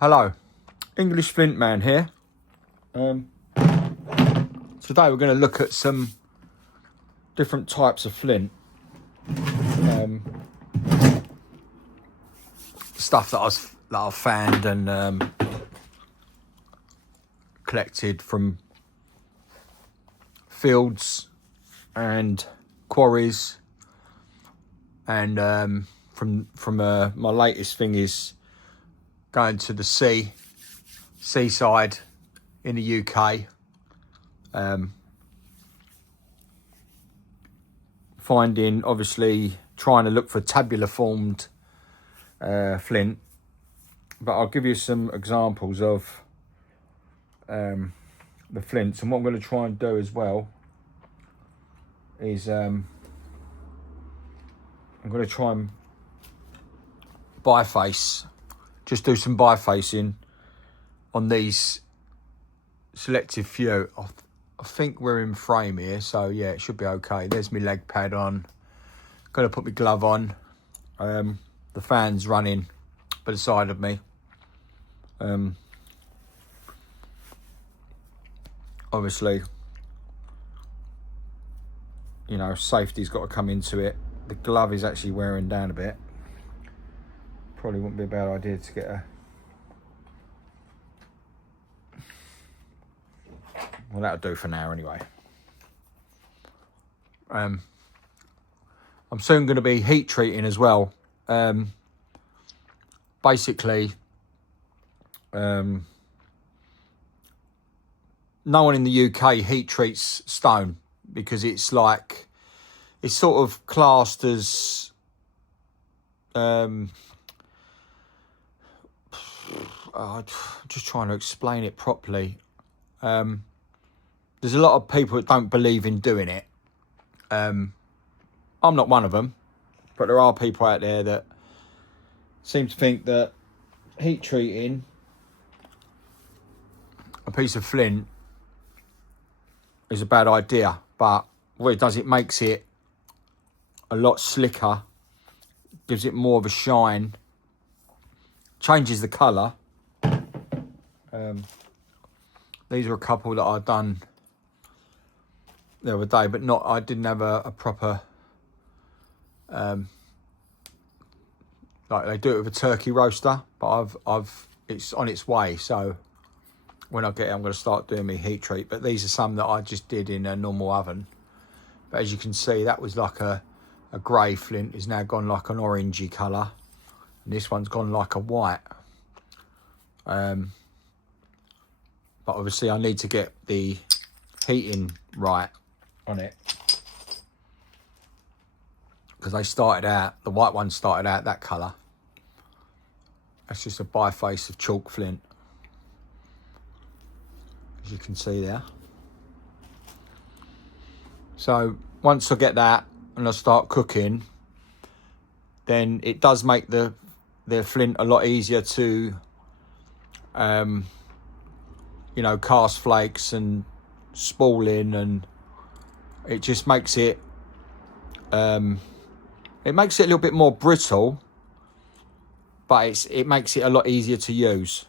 Hello, English Flint Man here. Today we're going to look at some different types of flint. Stuff that I've found and collected from fields and quarries, and from my latest thing is going to the seaside in the UK, finding, obviously trying to look for tabular formed flint, but I'll give you some examples of the flints. And what I'm going to try and do as well is I'm going to try and biface, just do some bifacing on these selective few. I think we're in frame here, so yeah, it should be okay. There's my leg pad on. Got to put my glove on. The fan's running by the side of me. Obviously, you know, safety's got to come into it. The glove is actually wearing down a bit. Probably wouldn't be a bad idea to get a... Well, that'll do for now anyway. I'm soon going to be heat treating as well. Basically, no one in the UK heat treats stone because it's like, it's sort of classed as I'm just trying to explain it properly. There's a lot of people that don't believe in doing it. I'm not one of them, but there are people out there that seem to think that heat treating a piece of flint is a bad idea. But what it does, it makes it a lot slicker, gives it more of a shine, changes the colour. These are a couple that I've done the other day, but I didn't have a proper, like they do it with a turkey roaster, but it's on its way. So when I get it, I'm going to start doing my heat treat. But these are some that I just did in a normal oven. But as you can see, that was like a grey flint, is now gone like an orangey colour. And this one's gone like a white. But obviously I need to get the heating right on it, because they started out, the white one started out that colour. That's just a biface of chalk flint, as you can see there. So once I get that and I start cooking, then it does make the flint a lot easier to you know, cast flakes and spooling, and it just makes it a little bit more brittle, but it makes it a lot easier to use.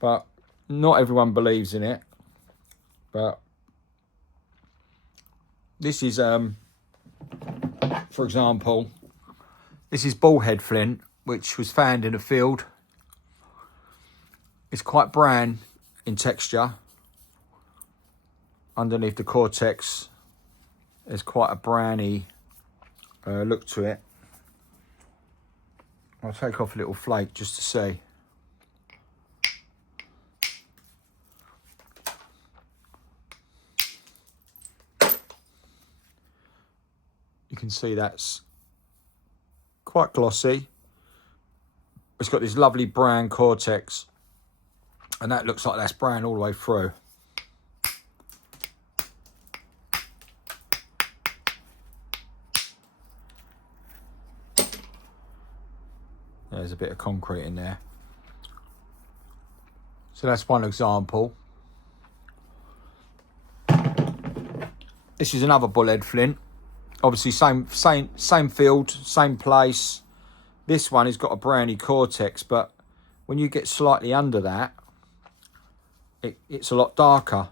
But not everyone believes in it. But this is for example, this is bullhead flint, which was found in a field. It's quite brown in texture. Underneath the cortex, there's quite a browny look to it. I'll take off a little flake just to see. You can see that's quite glossy. It's got this lovely brown cortex, and that looks like that's brown all the way through. There's a bit of concrete in there. So that's one example. This is another bullhead flint. Obviously same field, same place. This one has got a browny cortex, but when you get slightly under that, it's a lot darker.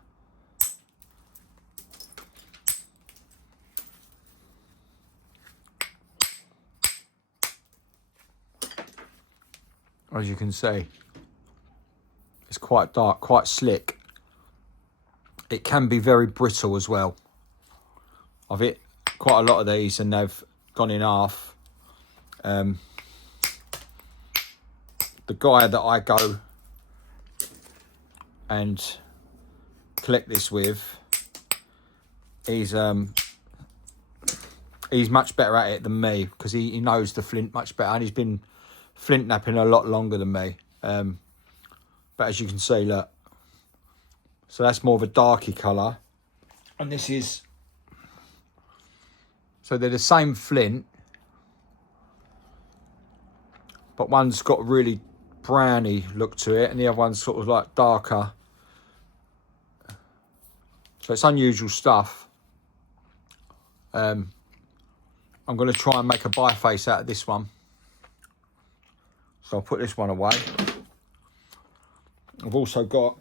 As you can see, it's quite dark, quite slick. It can be very brittle as well. I've hit quite a lot of these and they've gone in half. The guy that I go and collect this with, he's much better at it than me, because he knows the flint much better, and he's been flint knapping a lot longer than me. But as you can see, look, so that's more of a darky colour, and this is, so they're the same flint, but one's got a really browny look to it and the other one's sort of like darker. So it's unusual stuff. I'm going to try and make a biface out of this one. So I'll put this one away. I've also got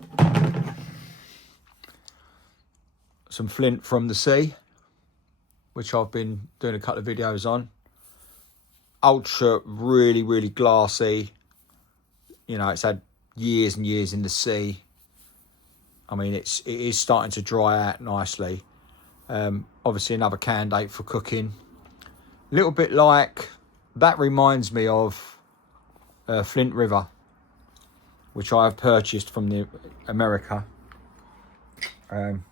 some flint from the sea, which I've been doing a couple of videos on. Ultra, really, really glassy. You know, it's had years and years in the sea. I mean, it is starting to dry out nicely. Obviously another candidate for cooking. A little bit like, that reminds me of Flint River, which I have purchased from the America. And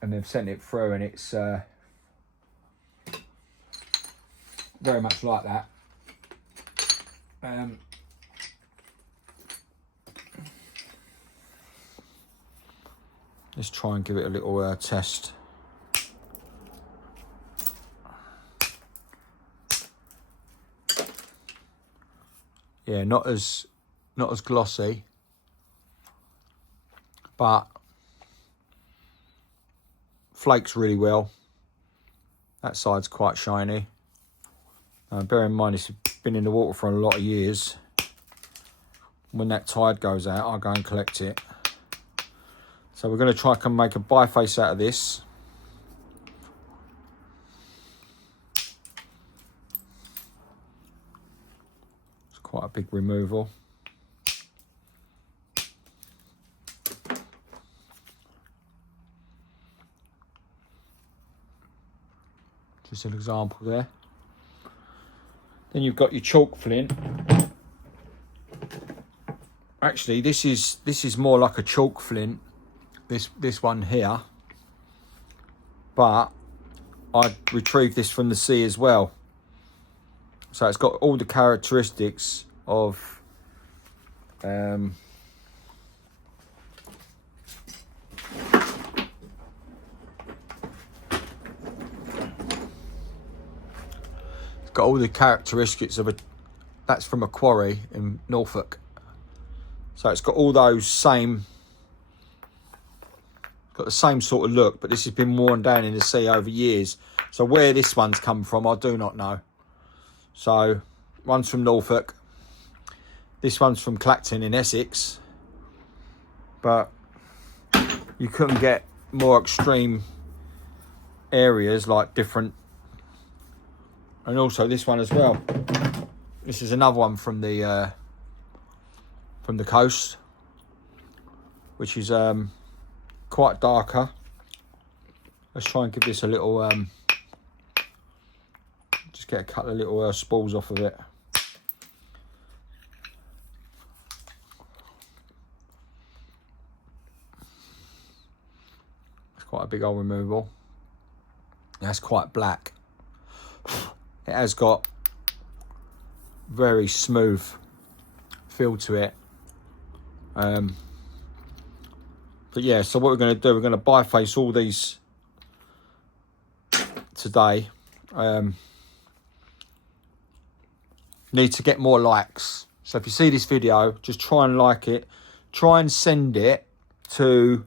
they've sent it through, and it's very much like that. Let's try and give it a little test. Yeah, not as glossy, but flakes really well. That side's quite shiny. Bear in mind, it's been in the water for a lot of years. When that tide goes out, I'll go and collect it. So we're going to try and make a biface out of this. It's quite a big removal. Just an example there. Then you've got your chalk flint. Actually, this is more like a chalk flint. This one here, but I retrieved this from the sea as well, so it's got all the characteristics of it's got all the characteristics of that's from a quarry in Norfolk, so it's got all those same. Got the same sort of look, but this has been worn down in the sea over years. So where this one's come from, I do not know. So one's from Norfolk. This one's from Clacton in Essex. But you couldn't get more extreme areas, like different. And also this one as well. This is another one from the coast, which is quite darker. Let's try and give this a little just get a couple of little spools off of it. It's quite a big old removal. That's quite black. It has got very smooth feel to it. But yeah, so what we're going to do, we're going to biface all these today. Need to get more likes. So if you see this video, just try and like it. Try and send it to,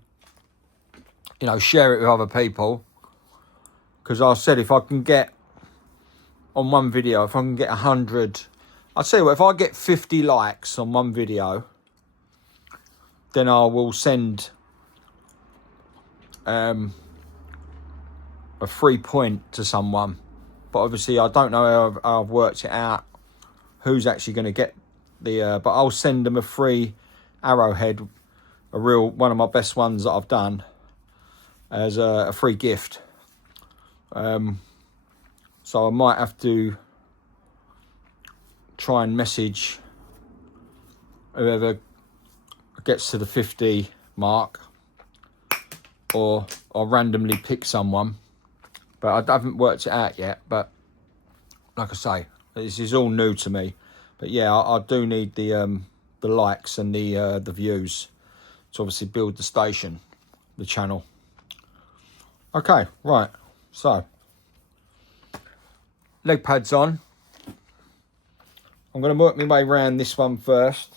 you know, share it with other people. Because I said, if I can get, on one video, if I can get 100 I'll tell you what, if I get 50 likes on one video, then I will send a free point to someone. But obviously I don't know how I've worked it out, who's actually going to get the... but I'll send them a free arrowhead, one of my best ones that I've done, as a free gift. So I might have to try and message whoever gets to the 50 mark, or I'll randomly pick someone. But I haven't worked it out yet. But like I say, this is all new to me. But yeah, I do need the likes and the views to obviously build the station, the channel. Okay, right. So leg pads on. I'm going to work my way around this one first.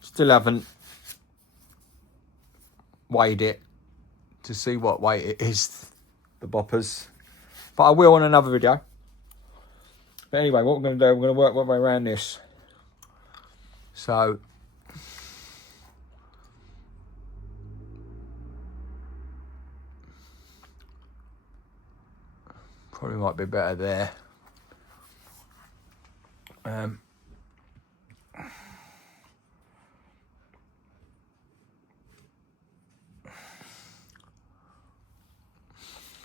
Still haven't weighed it to see what weight it is, the boppers, but I will on another video. But anyway, what we're going to do, we're going to work my way around this. So probably might be better there.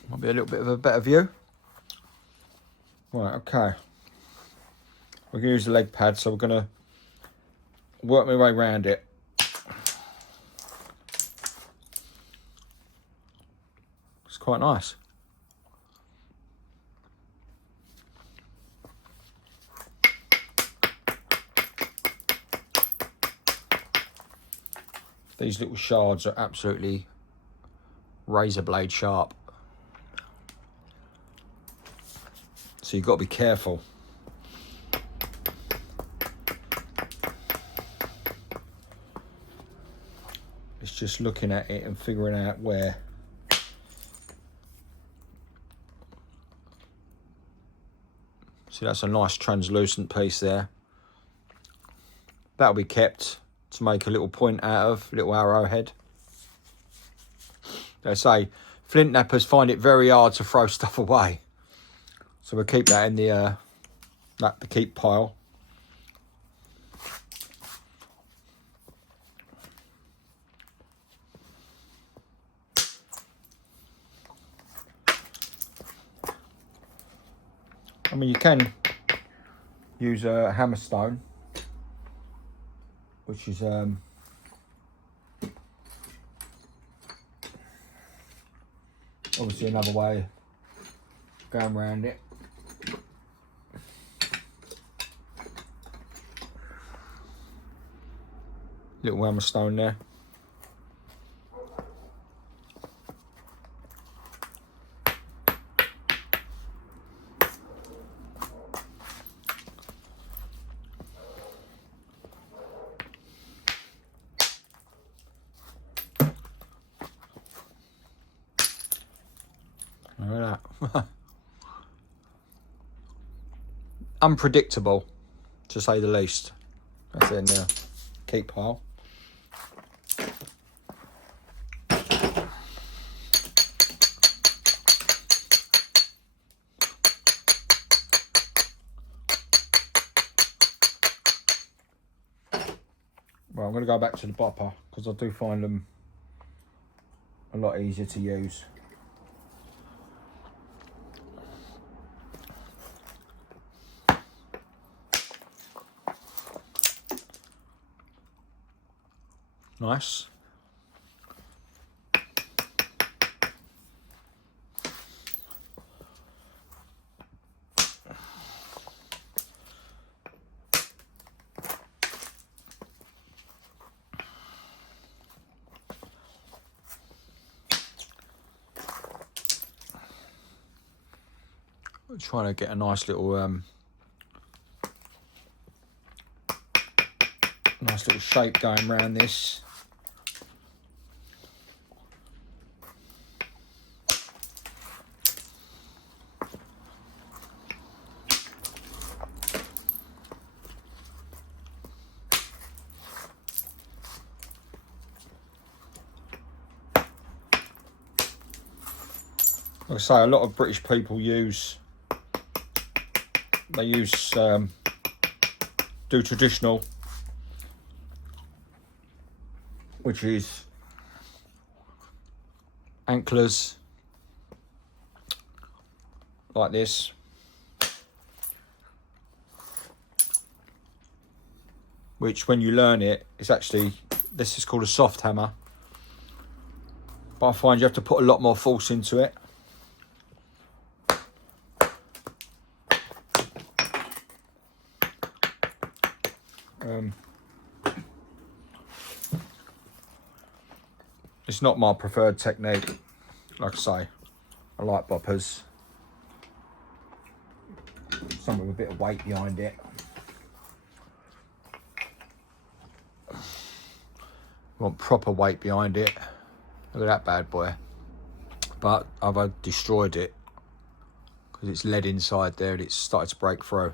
Might be a little bit of a better view. Right, okay. We're going to use the leg pad, so we're going to work my way around it. It's quite nice. These little shards are absolutely razor blade sharp. So you've got to be careful. It's just looking at it and figuring out where. See, that's a nice translucent piece there. That'll be kept to make a little point out of, little arrowhead. They say flint knappers find it very hard to throw stuff away. So we'll keep that in the keep pile. I mean, you can use a hammerstone, which is obviously another way of going around it. Little hammerstone there. Look at that. Unpredictable, to say the least. That's in there. Keep pile. Well, I'm going to go back to the bopper because I do find them a lot easier to use. Nice. I'm trying to get a nice little shape going around this. Like I say, a lot of British people use do traditional, which is anklers like this, which when you learn it, it's actually, this is called a soft hammer, but I find you have to put a lot more force into it. It's not my preferred technique. Like I say, I like boppers, something with a bit of weight behind it. Want proper weight behind it. Look at that bad boy. But I've destroyed it because it's lead inside there and it's started to break through,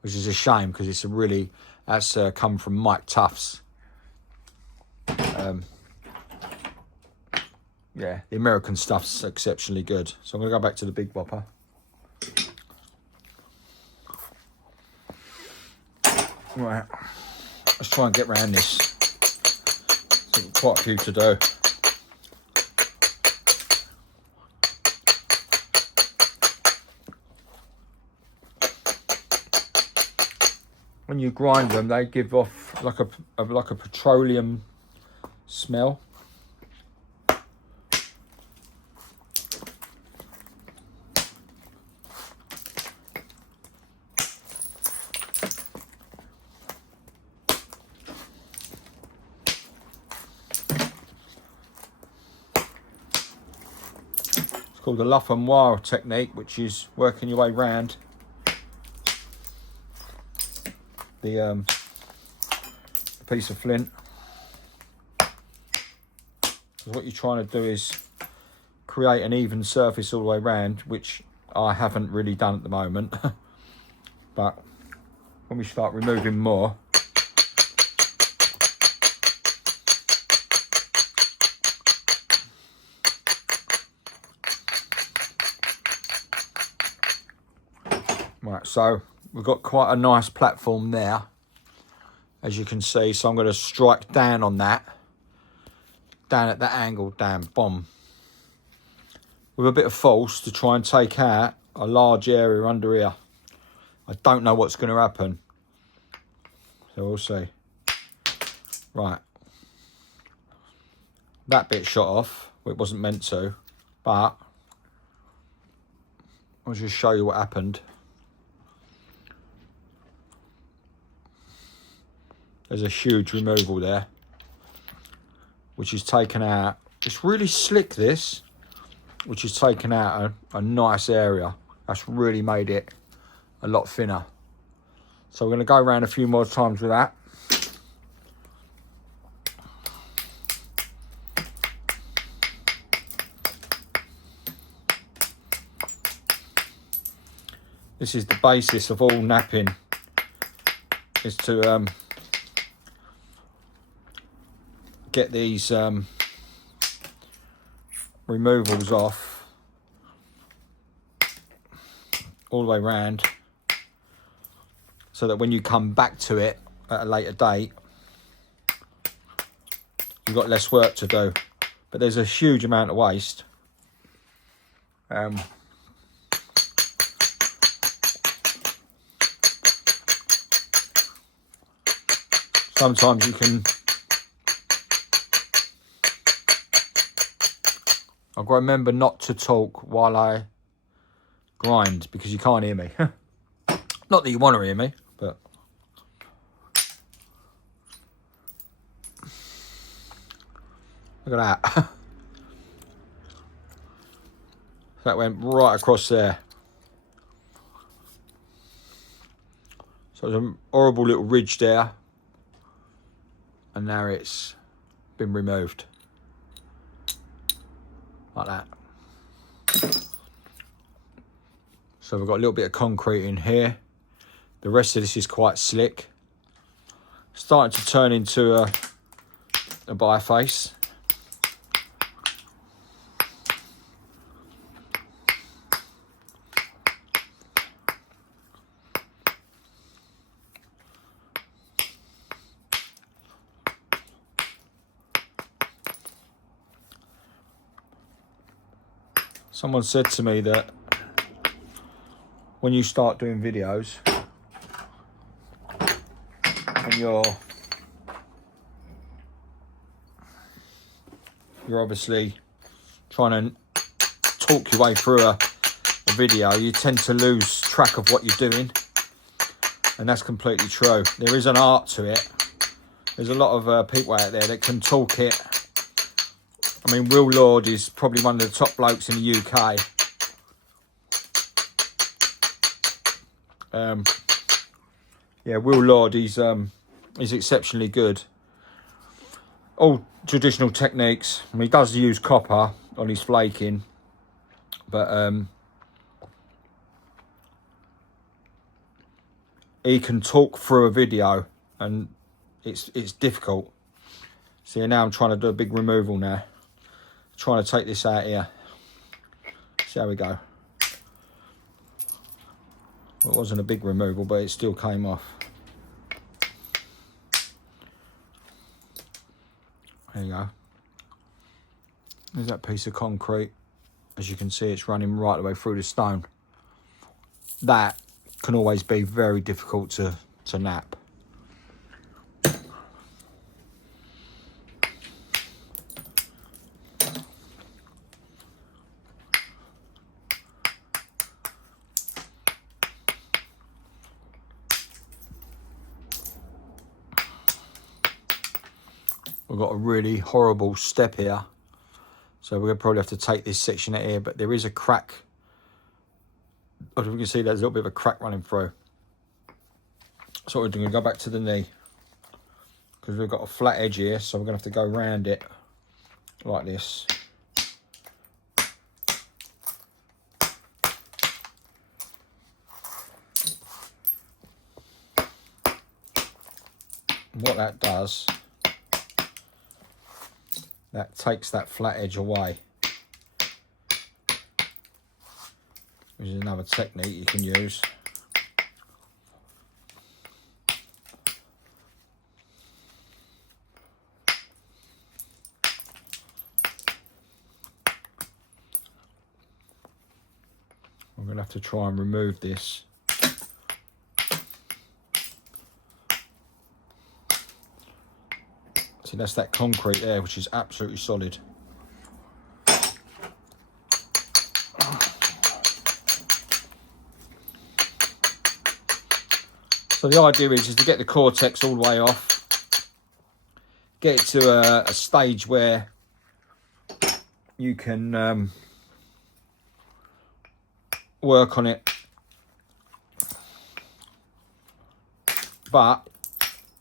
which is a shame because it's a really, that's come from Mike Tufts. Yeah, the American stuff's exceptionally good. So I'm going to go back to the Big Bopper. Right, let's try and get around this. There's quite a few to do. When you grind them, they give off like a petroleum smell. It's called the Luff and Wire technique, which is working your way round the piece of flint. So what you're trying to do is create an even surface all the way around, which I haven't really done at the moment. But when we start removing more, right, so we've got quite a nice platform there, as you can see. So I'm going to strike down on that, down at that angle, down, boom, with a bit of force to try and take out a large area under here. I don't know what's going to happen, so we'll see. Right, that bit shot off. Well, it wasn't meant to, but I'll just show you what happened. There's a huge removal there, which is taken out. It's really slick, this, which is taken out a nice area. That's really made it a lot thinner. So we're going to go around a few more times with that. This is the basis of all napping, is to get these removals off all the way around, so that when you come back to it at a later date, you've got less work to do. But there's a huge amount of waste. Sometimes you can, I've got to remember not to talk while I grind, because you can't hear me. Not that you want to hear me, but look at that. That went right across there. So there's a horrible little ridge there, and now it's been removed like that. So we've got a little bit of concrete in here. The rest of this is quite slick. Starting to turn into a biface. Someone said to me that when you start doing videos, and you're obviously trying to talk your way through a video, you tend to lose track of what you're doing, and that's completely true. There is an art to it. There's a lot of people out there that can talk it. I mean, Will Lord is probably one of the top blokes in the UK. Yeah, Will Lord, he's exceptionally good. All traditional techniques. I mean, he does use copper on his flaking, but he can talk through a video, and it's difficult. See, now I'm trying to do a big removal now. Trying to take this out here. See how we go. Well, it wasn't a big removal, but it still came off. There you go. There's that piece of concrete. As you can see, it's running right the way through the stone. That can always be very difficult to nap. We've got a really horrible step here, so we're going to probably have to take this section out here, but there is a crack. As you can see, there's a little bit of a crack running through. So we're going to go back to the knee, because we've got a flat edge here, so we're going to have to go around it like this. And what that does, that takes that flat edge away, which is another technique you can use. I'm going to have to try and remove this. See, that's that concrete there, which is absolutely solid. So the idea is to get the cortex all the way off, get it to a stage where you can work on it. But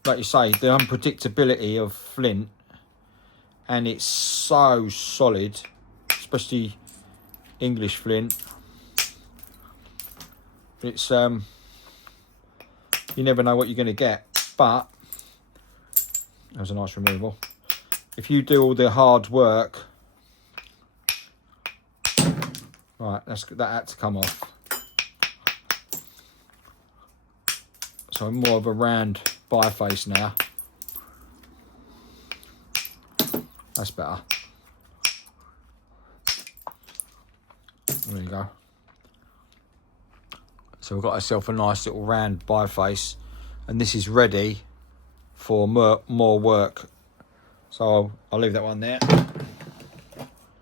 like you say, the unpredictability of flint, and it's so solid, especially English flint. It's you never know what you're going to get. But that was a nice removal. If you do all the hard work, right, that had to come off. So more of a round biface now. That's better. There you go. So we've got ourselves a nice little round biface, and this is ready for more work. So I'll leave that one there.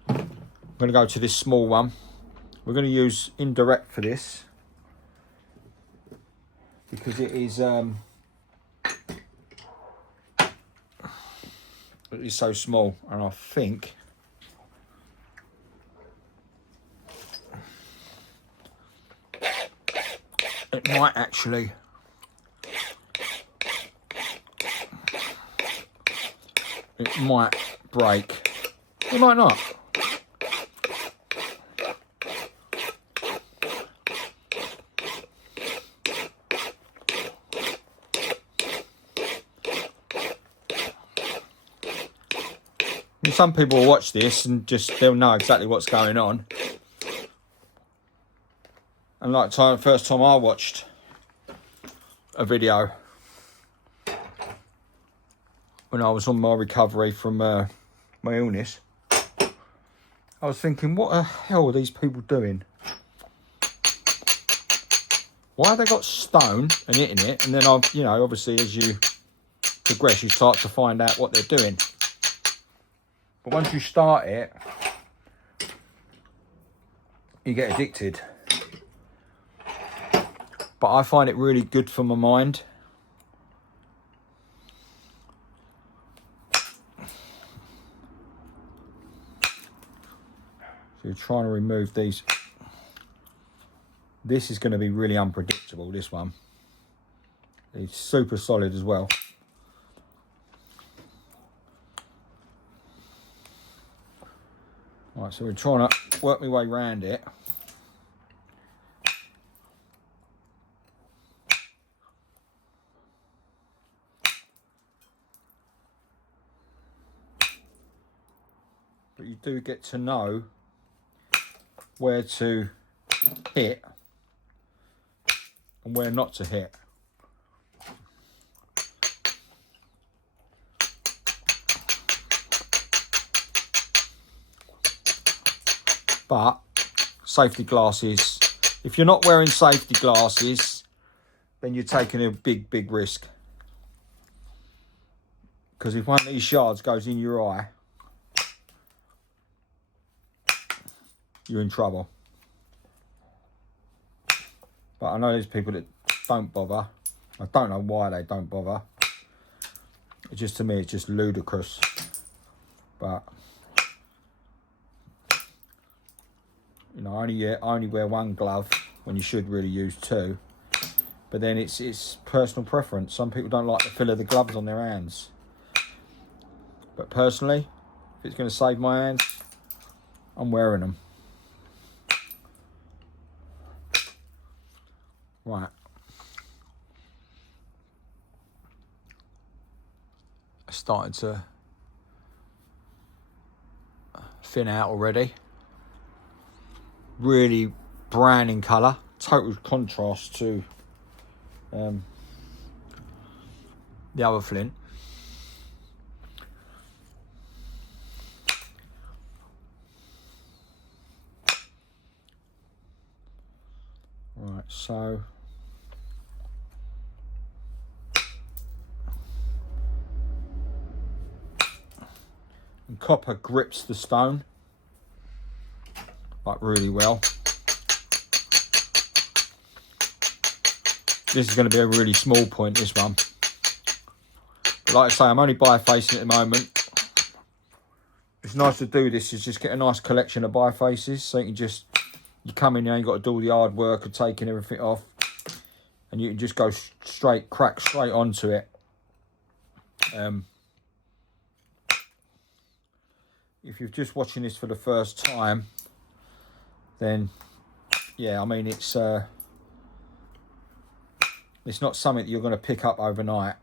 I'm going to go to this small one. We're going to use indirect for this, because it is so small, and I think it might actually break. It might not. Some people will watch this and they'll know exactly what's going on. And like the first time I watched a video, when I was on my recovery from my illness, I was thinking, what the hell are these people doing? Why have they got stone and hitting it? And then, you know, obviously as you progress, you start to find out what they're doing. But once you start it, you get addicted. But I find it really good for my mind. So you're trying to remove these. This is going to be really unpredictable, this one. It's super solid as well. Right, so we're trying to work my way around it. But you do get to know where to hit and where not to hit. But safety glasses, if you're not wearing safety glasses, then you're taking a big risk. Because if one of these shards goes in your eye, you're in trouble. But I know there's people that don't bother. I don't know why they don't bother. It's just, to me, it's just ludicrous. But you know, I only wear one glove when you should really use two. But then it's personal preference. Some people don't like the feel of the gloves on their hands. But personally, if it's going to save my hands, I'm wearing them. Right. It's starting to thin out already. Really brown in colour. Total contrast to the other flint. Right, so and copper grips the stone like really well. This is going to be a really small point, this one. But like I say, I'm only bifacing at the moment. It's nice to do this, is just get a nice collection of bifaces, so you can just, you come in here, you got to do all the hard work of taking everything off, and you can just go straight, crack straight onto it. If you're just watching this for the first time, then yeah, I mean, it's not something that you're going to pick up overnight.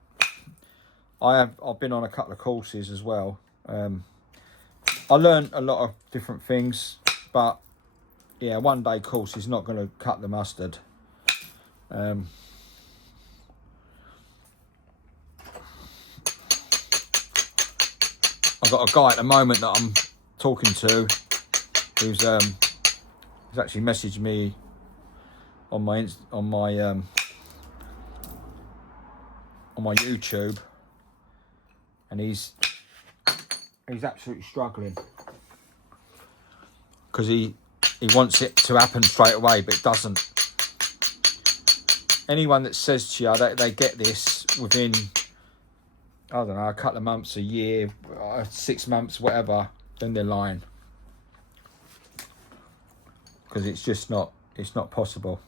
I've been on a couple of courses as well. I learned a lot of different things, but yeah, one day course is not going to cut the mustard. I've got a guy at the moment that I'm talking to who's actually messaged me on my YouTube, and he's absolutely struggling because he wants it to happen straight away, but it doesn't. Anyone that says to you that they get this within, I don't know, a couple of months, a year, 6 months, whatever, then they're lying. Because it's just not, it's not possible.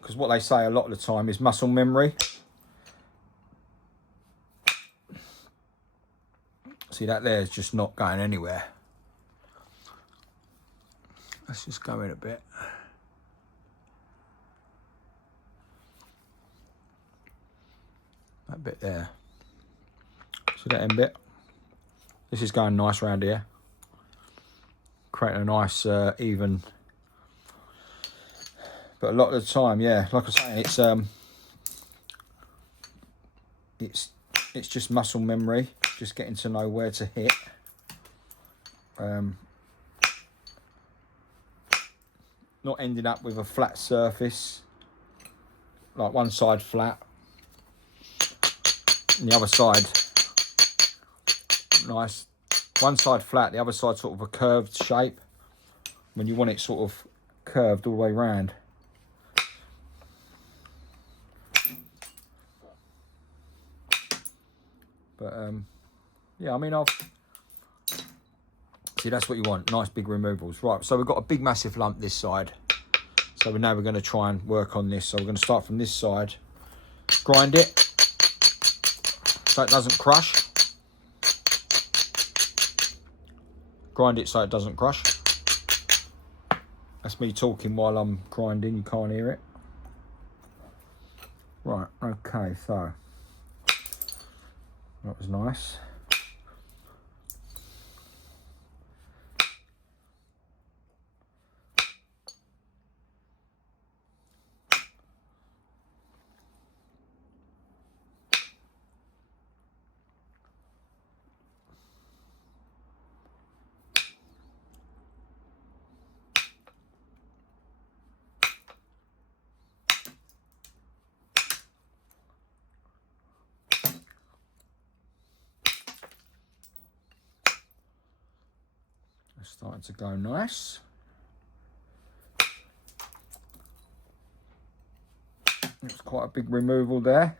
Because what they say a lot of the time is muscle memory. See, that there is just not going anywhere. Let's just go in a bit. That bit there. See that end bit? This is going nice around here. Creating a nice even. But a lot of the time, yeah, like I say, it's just muscle memory. just getting to know where to hit. Not ending up with a flat surface, like one side flat and the other side nice. One side flat, the other side sort of a curved shape, when you want it sort of curved all the way around. But yeah, I mean, see, that's what you want, nice big removals. Right, so we've got a big massive lump this side, so now we're going to try and work on this. So we're going to start from this side, grind it so it doesn't crush. Grind it so it doesn't crush. That's me talking while I'm grinding, you can't hear it. Right, okay, so that was nice. It's starting to go nice. It's quite a big removal there.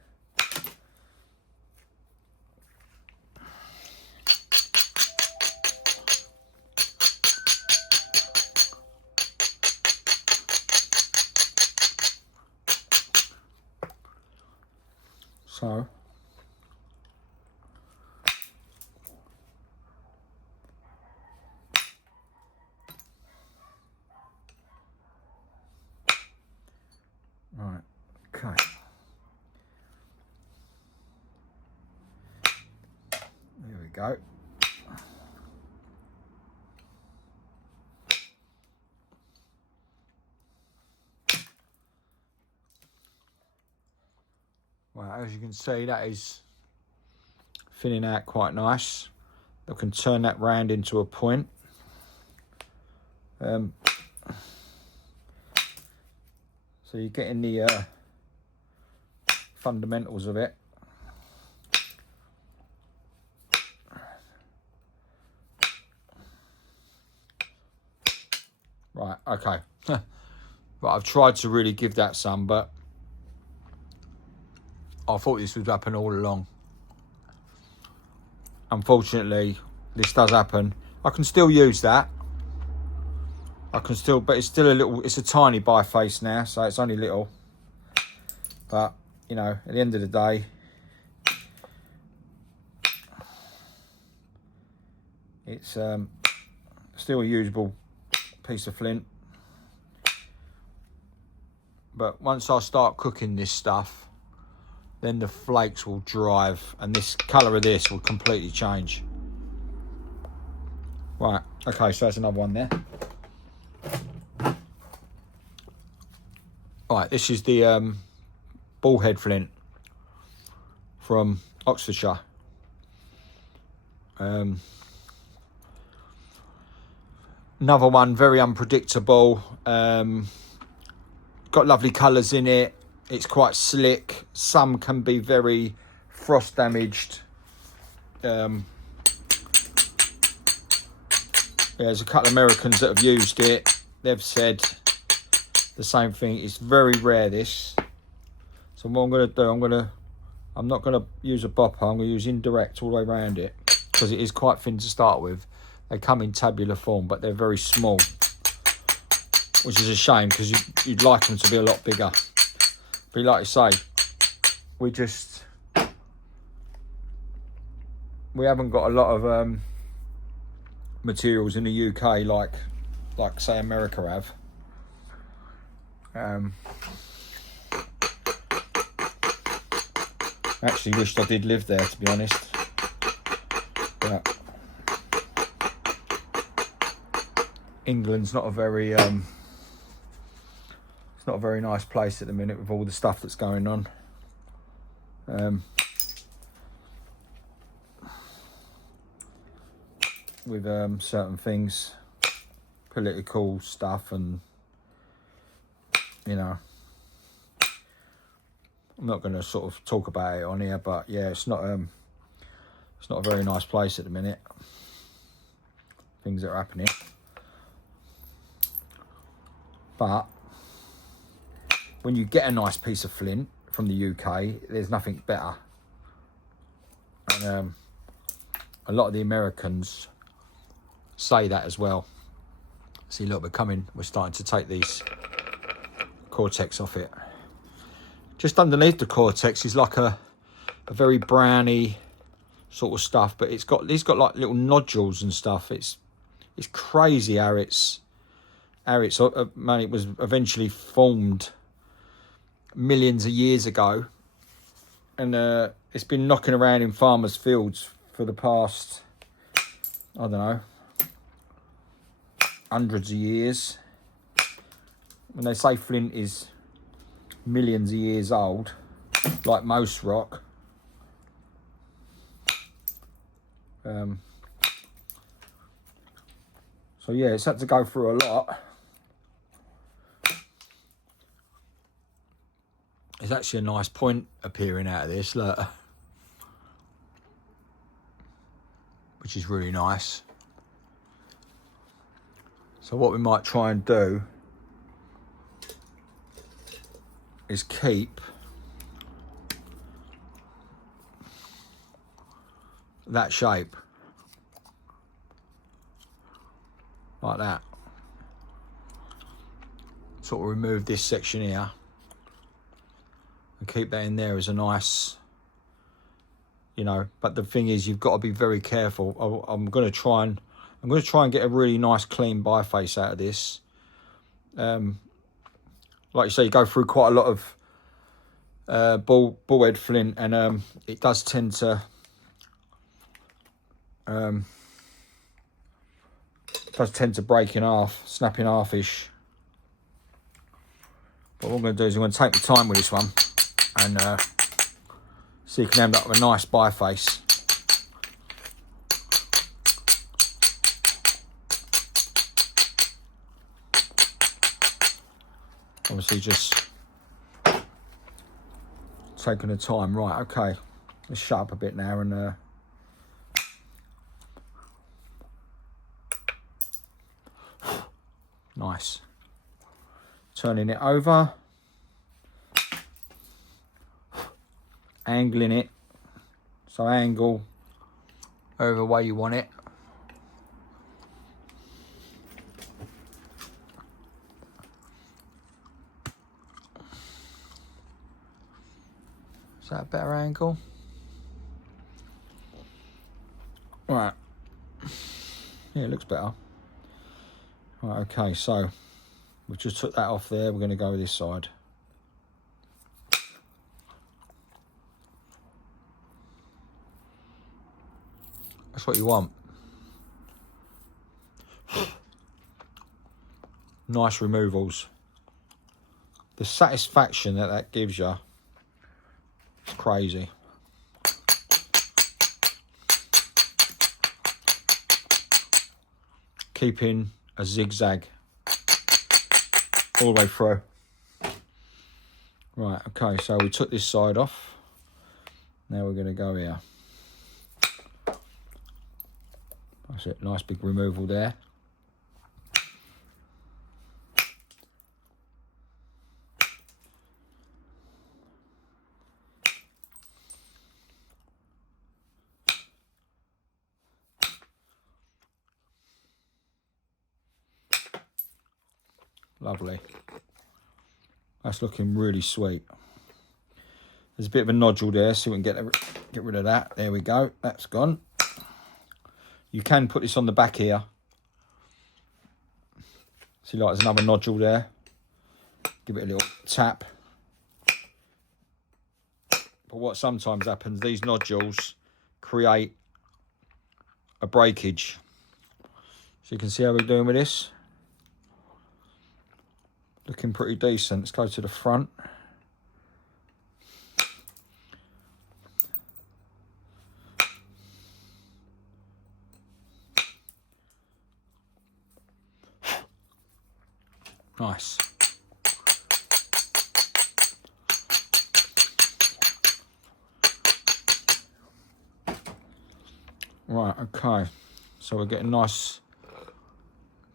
So right, okay. There we go. Well, as you can see, that is thinning out quite nice. I can turn that round into a point. So you're getting the fundamentals of it. Right, okay. Right, I've tried to really give that some, but I thought this would happen all along. Unfortunately, this does happen. I can still use that. I can still, but it's still a little, it's a tiny biface now, so it's only little. But, you know, at the end of the day, it's still a usable piece of flint. But once I start cooking this stuff, then the flakes will drive, and this colour of this will completely change. Right, okay, so that's another one there. Right, this is the bullhead flint from Oxfordshire. Another one, very unpredictable. Got lovely colours in it. It's quite slick. Some can be very frost damaged. There's a couple of Americans that have used it. They've said the same thing. It's very rare, this. So what I'm going to do, I'm not going to use a bopper. I'm going to use indirect all the way around it, because it is quite thin to start with. They come in tabular form, but they're very small, which is a shame, because you'd like them to be a lot bigger. But like I say, we haven't got a lot of materials in the UK like say America have. Actually wished I did live there, to be honest. But England's not a very it's not a very nice place at the minute with all the stuff that's going on. with certain things, political stuff, and you know, I'm not going to sort of talk about it on here, but yeah, it's not a very nice place at the minute. Things that are happening, but when you get a nice piece of flint from the UK, there's nothing better. And a lot of the Americans say that as well. See, look, we're starting to take these cortex off it. Just underneath the cortex is like a very browny sort of stuff, but it's got like little nodules and stuff. It's crazy how it was eventually formed millions of years ago, and it's been knocking around in farmers' fields for the past, I don't know, hundreds of years. When they say flint is millions of years old, like most rock, so yeah, it's had to go through a lot. There's actually a nice point appearing out of this, look, which is really nice. So what we might try and do is keep that shape like that. Sort of remove this section here and keep that in there as a nice, you know. But the thing is, you've got to be very careful. I'm going to try and get a really nice clean biface out of this. Like you say, you go through quite a lot of bullhead flint, and it does tend to break in half, snap in half-ish. But what I'm going to do is I'm going to take the time with this one and so you can end up with a nice biface. Obviously just taking the time. Right, okay, let's shut up a bit now and nice. Turning it over, angling it, so angle over the way you want it. Is that a better angle? Right, yeah, it looks better. Right, okay, so we just took that off there. We're going to go with this side. That's what you want. Nice removals. The satisfaction that gives you is crazy. Keeping a zigzag all the way through. Right, okay, so we took this side off. Now we're going to go here. That's it, nice big removal there. Lovely. That's looking really sweet. There's a bit of a nodule there, so we can get rid of that. There we go, that's gone. You can put this on the back here. See, like there's another nodule there. Give it a little tap. But what sometimes happens, these nodules create a breakage. So you can see how we're doing with this. Looking pretty decent. Let's go to the front. Nice. Right, okay. So we're getting nice,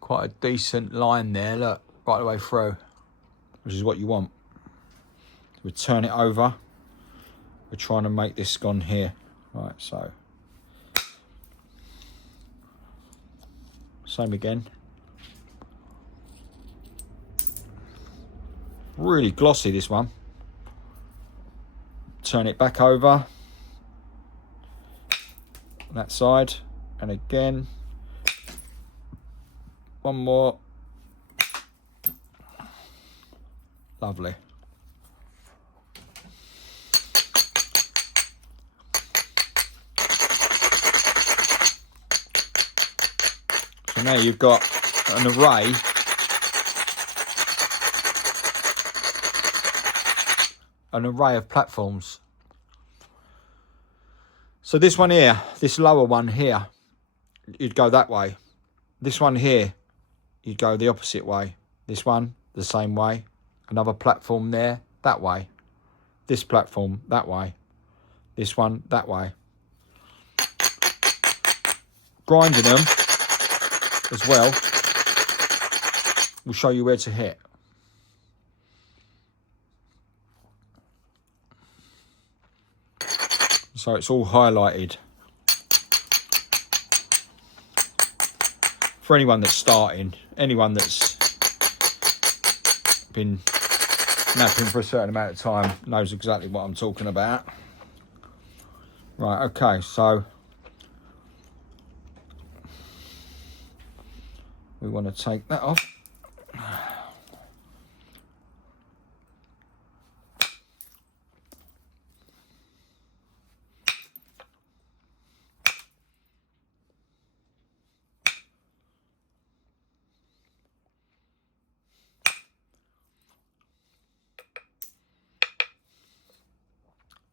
quite a decent line there, look, right the way through, which is what you want. We turn it over. We're trying to make this gone here. Right, so. Same again. Really glossy, this one. Turn it back over. That side. And again. One more. Lovely. So now you've got an array of platforms. So this one here, this lower one here, you'd go that way. This one here, you'd go the opposite way. This one, the same way. Another platform there, that way. This platform, that way. This one, that way. Grinding them as well will show you where to hit. So it's all highlighted. For anyone that's starting, anyone that's been napping for a certain amount of time knows exactly what I'm talking about. Right, okay, so we want to take that off.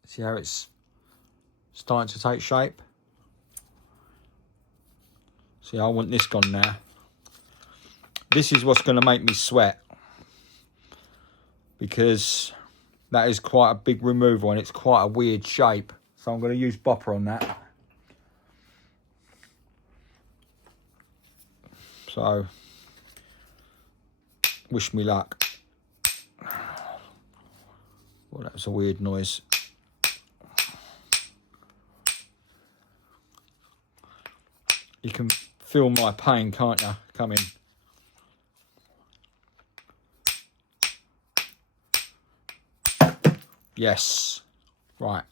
See how it's starting to take shape? See, I want this gone now. This is what's going to make me sweat, because that is quite a big removal and it's quite a weird shape. So I'm going to use Bopper on that. So, wish me luck. Well, that was a weird noise. You can feel my pain, can't you, coming? Yes. Right.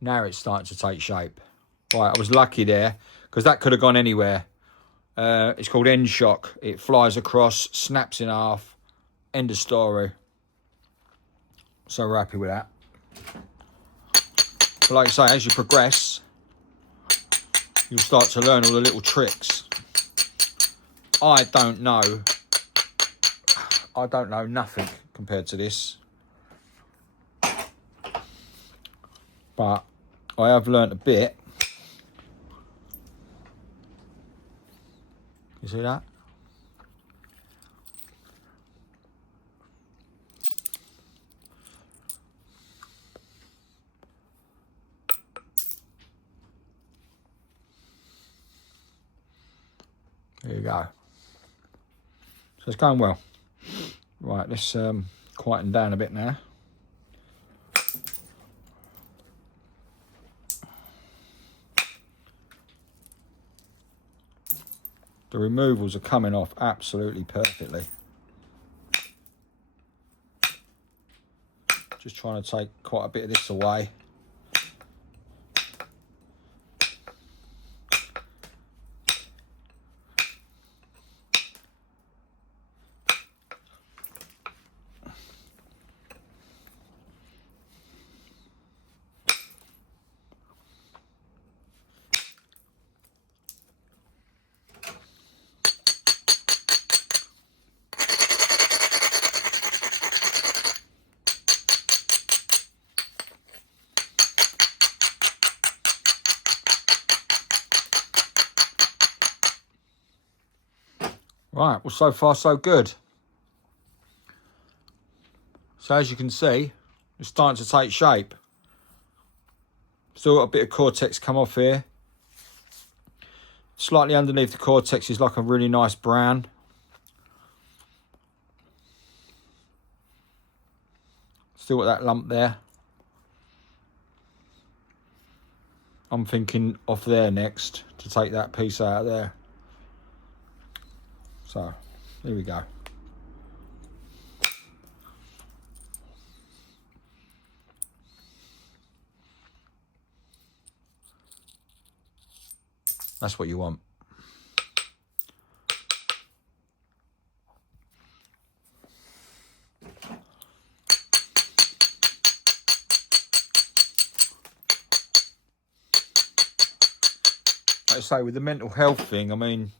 Now it's starting to take shape. Right, I was lucky there, because that could have gone anywhere. It's called end shock. It flies across, snaps in half, end of story. So we're happy with that. But like I say, as you progress, you'll start to learn all the little tricks. I don't know nothing compared to this. But I have learnt a bit. You see that? There you go. So it's going well. Right, let's quieten down a bit now. The removals are coming off absolutely perfectly. Just trying to take quite a bit of this away. Right, well, so far so good. So as you can see, it's starting to take shape. Still got a bit of cortex come off here. Slightly underneath the cortex is like a really nice brown. Still got that lump there. I'm thinking off there next to take that piece out of there. So, here we go. That's what you want. Like I say, with the mental health thing, I mean,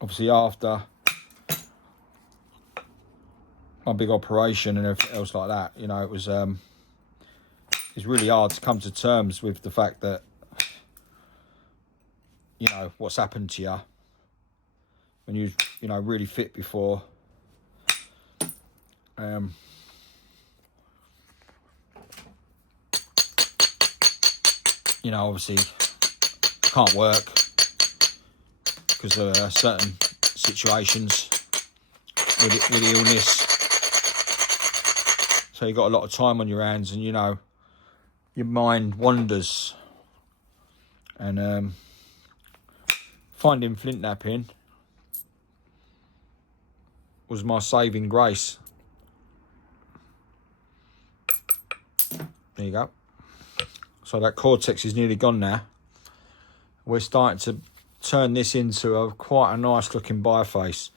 obviously after my big operation and everything else like that, you know, it was it's really hard to come to terms with the fact that, you know, what's happened to you when you know, really fit before. You know, obviously can't work because of certain situations with illness. So you've got a lot of time on your hands, and, you know, your mind wanders. And finding flint knapping was my saving grace. There you go. So that cortex is nearly gone now. We're starting to turn this into quite a nice looking biface,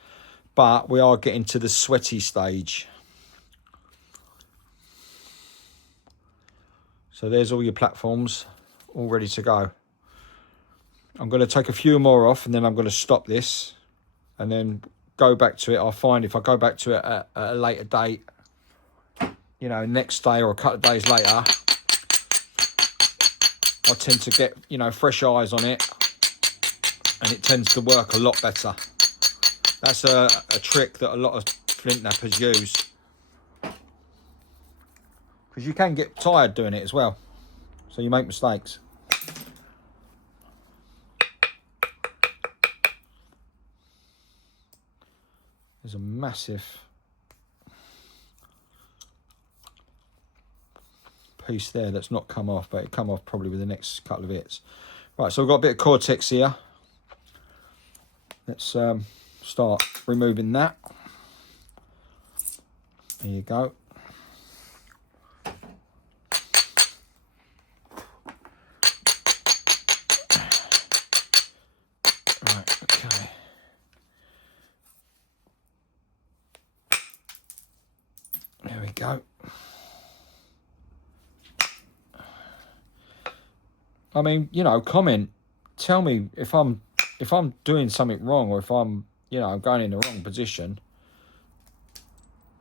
but we are getting to the sweaty stage. So there's all your platforms all ready to go. I'm going to take a few more off, and then I'm going to stop this and then go back to it. I'll find if I go back to it at a later date, you know, next day or a couple of days later, I tend to get, you know, fresh eyes on it, and it tends to work a lot better. That's a trick that a lot of flint knappers use, because you can get tired doing it as well, so you make mistakes. There's a massive piece there that's not come off, but it'll come off probably with the next couple of hits. Right, so we've got a bit of cortex here. Let's start removing that. There you go. Right, okay. There we go. I mean, you know, comment, tell me if I'm doing something wrong, or if I'm, you know, I'm going in the wrong position.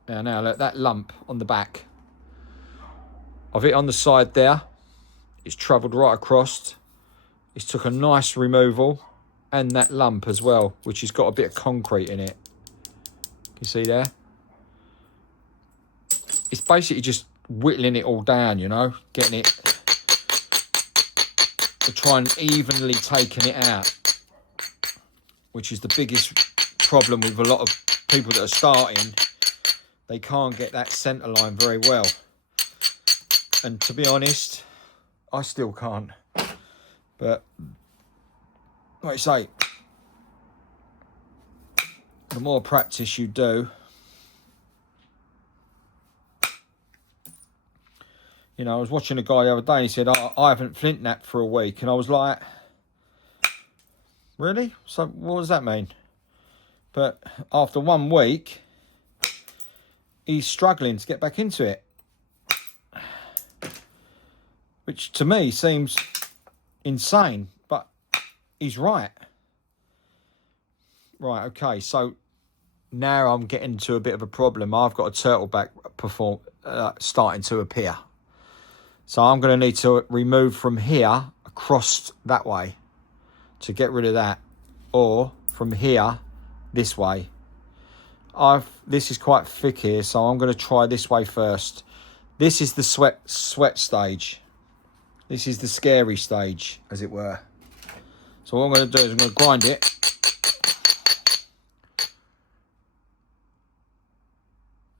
Now look, that lump on the back of it on the side there, it's travelled right across. It's took a nice removal, and that lump as well, which has got a bit of concrete in it. You see there? It's basically just whittling it all down, you know, getting it to try and evenly taking it out, which is the biggest problem with a lot of people that are starting. They can't get that centre line very well, and to be honest, I still can't. But like I say, the more practice you do, you know, I was watching a guy the other day, and he said, I haven't flint knapped for a week. And I was like, really? So what does that mean? But after 1 week, he's struggling to get back into it. Which to me seems insane, but he's right. Right, okay, so now I'm getting to a bit of a problem. I've got a turtleback starting to appear. So I'm going to need to remove from here across that way to get rid of that, or from here this way. This is quite thick here, so I'm going to try this way first. This is the sweat stage. This is the scary stage, as it were. So what I'm going to do is I'm going to grind it.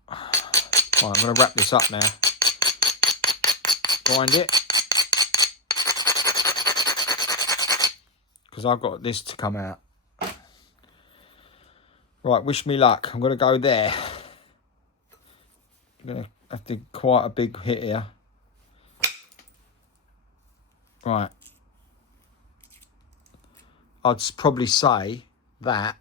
Right, I'm going to wrap this up now. Grind it. Because I've got this to come out. Right, wish me luck. I'm going to go there. I'm going to have to quite a big hit here. Right. I'd probably say that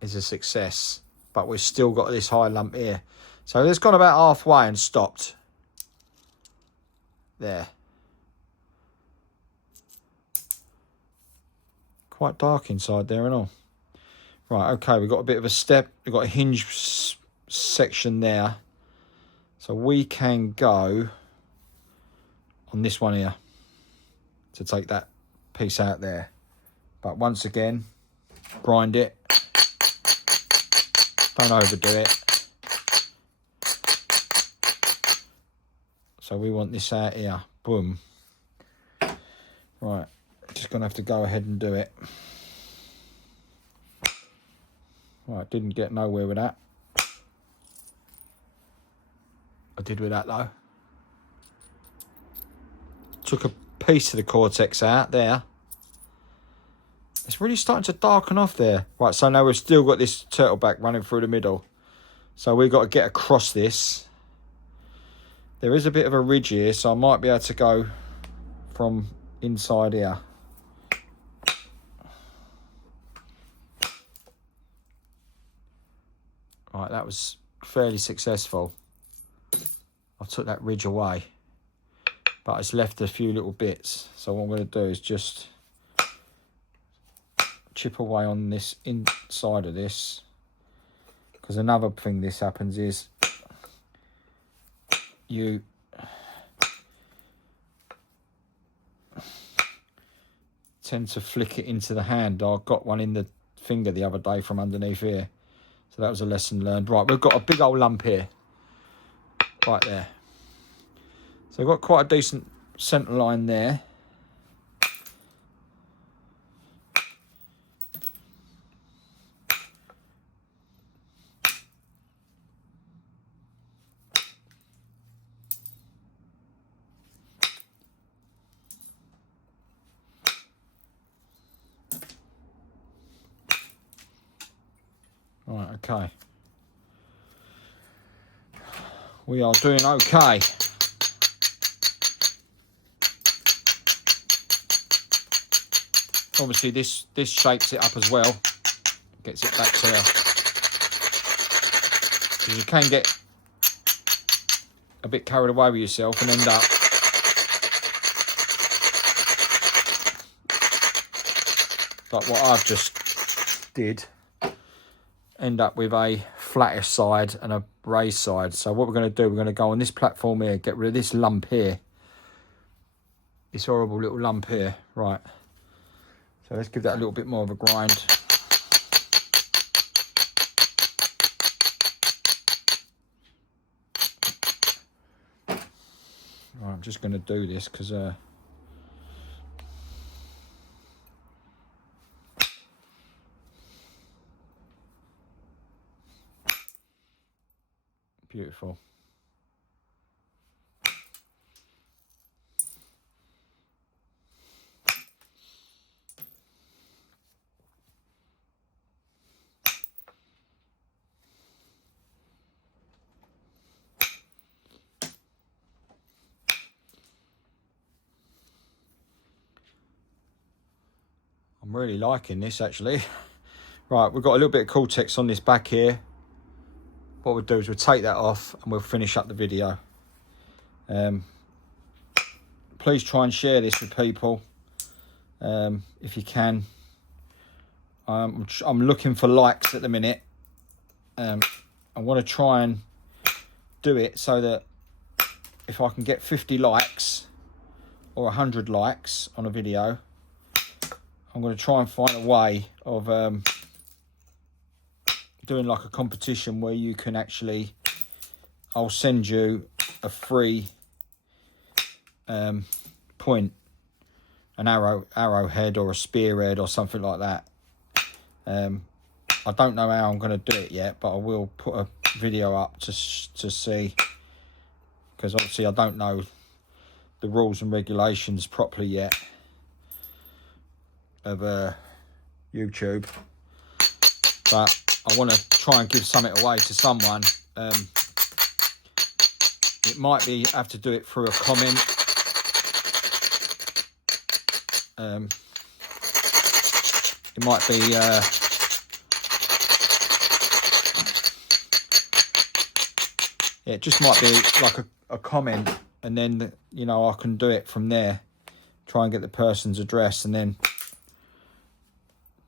is a success. But we've still got this high lump here. So it's gone about halfway and stopped. There. Quite dark inside there and all. Right, okay, we've got a bit of a step. We've got a hinge section there. So we can go on this one here to take that piece out there. But once again, grind it. Don't overdo it. So we want this out here. Boom. Right, just going to have to go ahead and do it. Right, didn't get nowhere with that. I did with that though. Took a piece of the cortex out there. It's really starting to darken off there. Right, so now we've still got this turtle back running through the middle. So we've got to get across this. There is a bit of a ridge here, so I might be able to go from inside here. Right, that was fairly successful. I took that ridge away, but it's left a few little bits. So what I'm going to do is just chip away on this inside of this, because another thing this happens is you tend to flick it into the hand. I got one in the finger the other day from underneath here. So that was a lesson learned. Right, we've got a big old lump here. Right there. So we've got quite a decent centre line there. Right, okay. We are doing okay. Obviously this shapes it up as well. Gets it back to, because you can get a bit carried away with yourself and end up like what I've just did. End up with a flattish side and a raised side. So what we're going to do, we're going to go on this platform here, get rid of this lump here, this horrible little lump here. Right, so let's give that a little bit more of a grind. Right, I'm just going to do this because beautiful. I'm really liking this actually. Right, we've got a little bit of cortex on this back here. What we'll do is we'll take that off and we'll finish up the video. Please try and share this with people if you can. I'm looking for likes at the minute. I want to try and do it so that if I can get 50 likes or 100 likes on a video, I'm going to try and find a way of doing like a competition where you can actually, I'll send you a free point, an arrowhead or a spearhead or something like that. I don't know how I'm going to do it yet, but I will put a video up to see, because obviously I don't know the rules and regulations properly yet of YouTube, but I want to try and give something away to someone. It might be have to do it through a comment. It might be it just might be like a comment, and then, you know, I can do it from there, try and get the person's address and then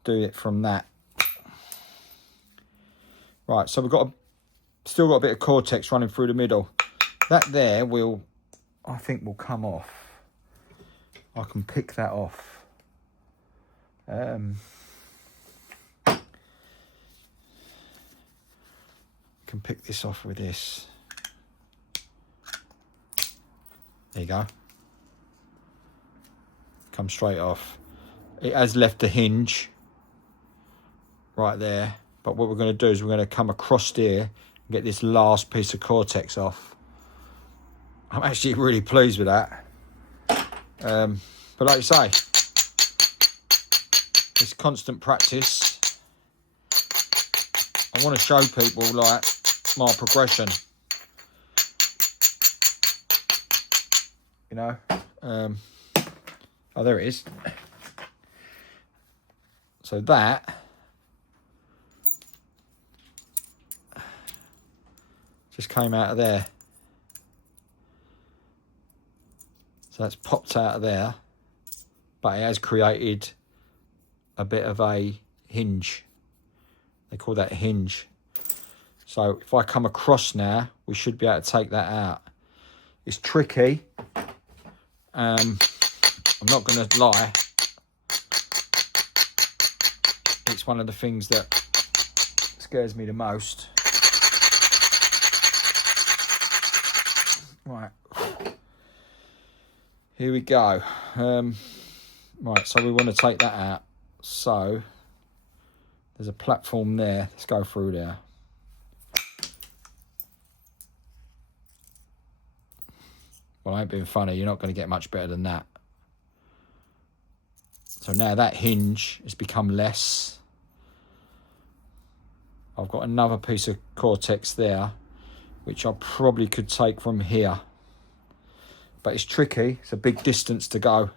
do it from that. Right, so we've got still got a bit of Cortex running through the middle. That there will, I think, will come off. I can pick that off. Can pick this off with this. There you go. Come straight off. It has left a hinge right there, but what we're going to do is we're going to come across here and get this last piece of Cortex off. I'm actually really pleased with that. But like you say, it's constant practice. I want to show people like my progression, you know. Oh, there it is. So that just came out of there. So that's popped out of there, but it has created a bit of a hinge. They call that a hinge. So if I come across now, we should be able to take that out. It's tricky. I'm not going to lie. It's one of the things that scares me the most. Right. Here we go. Right, so we want to take that out. So there's a platform there. Let's go through there. Well, I ain't being funny. You're not going to get much better than that. So now that hinge has become less. I've got another piece of Cortex there, which I probably could take from here. But it's tricky. It's a big distance to go.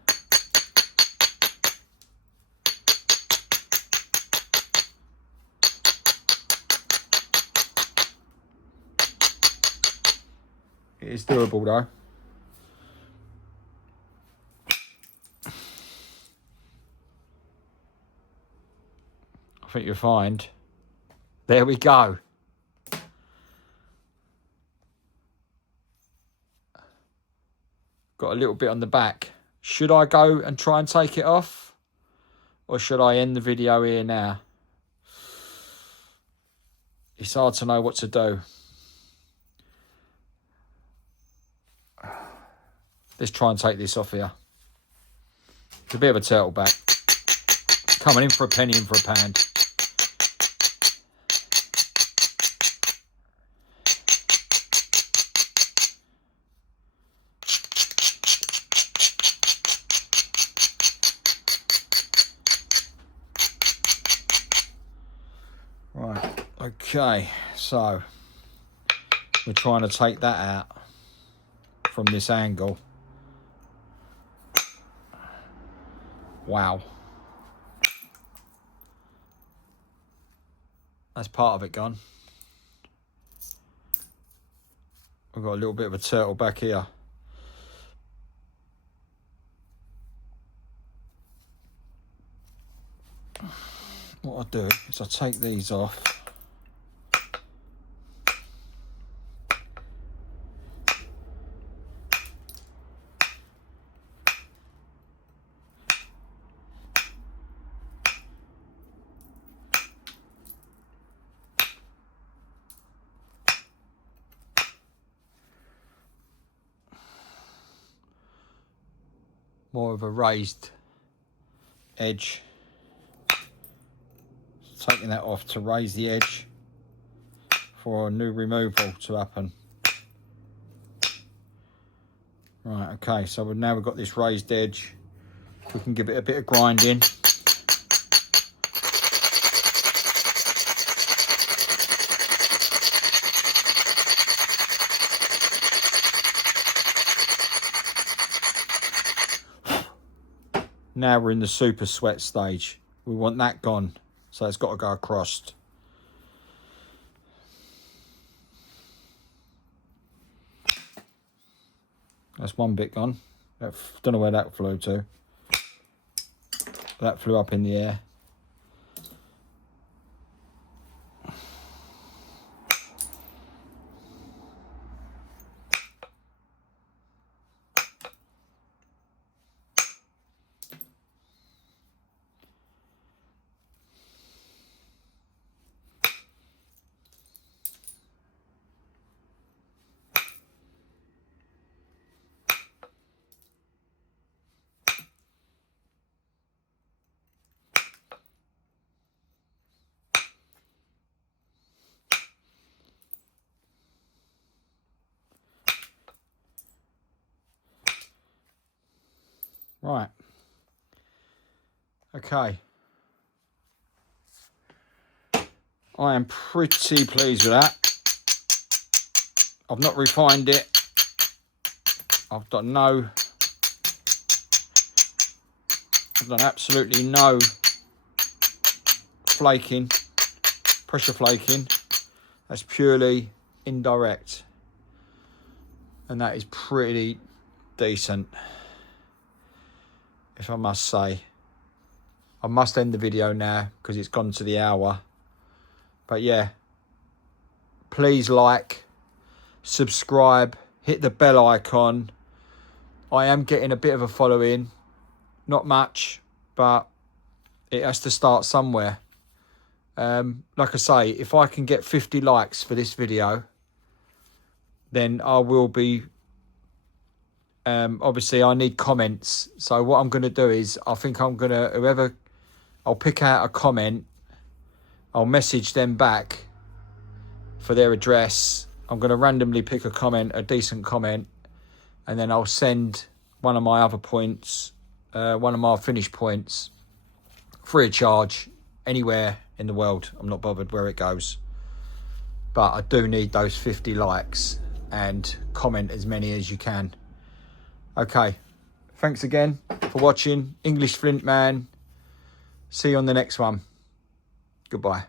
It is doable though. I think you'll find. There we go. Got a little bit on the back. Should I go and try and take it off? Or should I end the video here now? It's hard to know what to do. Let's try and take this off here. It's a bit of a turtleback. Coming in for a penny, in for a pound. Right, okay, so we're trying to take that out from this angle. Wow. That's part of it gone. We've got a little bit of a turtle back here. What I'll do is I'll take these off. more of a raised edge. Taking that off to raise the edge for a new removal to happen. Right, okay, so now we've got this raised edge. We can give it a bit of grinding. Now we're in the super sweat stage. We want that gone, so it's got to go across. That's one bit gone. Don't know where that flew to. That flew up in the air. Right. Okay. I am pretty pleased with that. I've not refined it. I've done absolutely no flaking, pressure flaking. That's purely indirect. And that is pretty decent, if I must say. I must end the video now because it's gone to the hour. But yeah, please like, subscribe, hit the bell icon. I am getting a bit of a following. Not much, but it has to start somewhere. Like I say, if I can get 50 likes for this video, then I will be... obviously, I need comments. So what I'm going to do is, I think I'm going to... I'll pick out a comment. I'll message them back for their address. I'm going to randomly pick a comment, a decent comment, and then I'll send one of my other points, one of my finished points, free of charge, anywhere in the world. I'm not bothered where it goes. But I do need those 50 likes and comment as many as you can. Okay, thanks again for watching. English Flint Man. See you on the next one. Goodbye.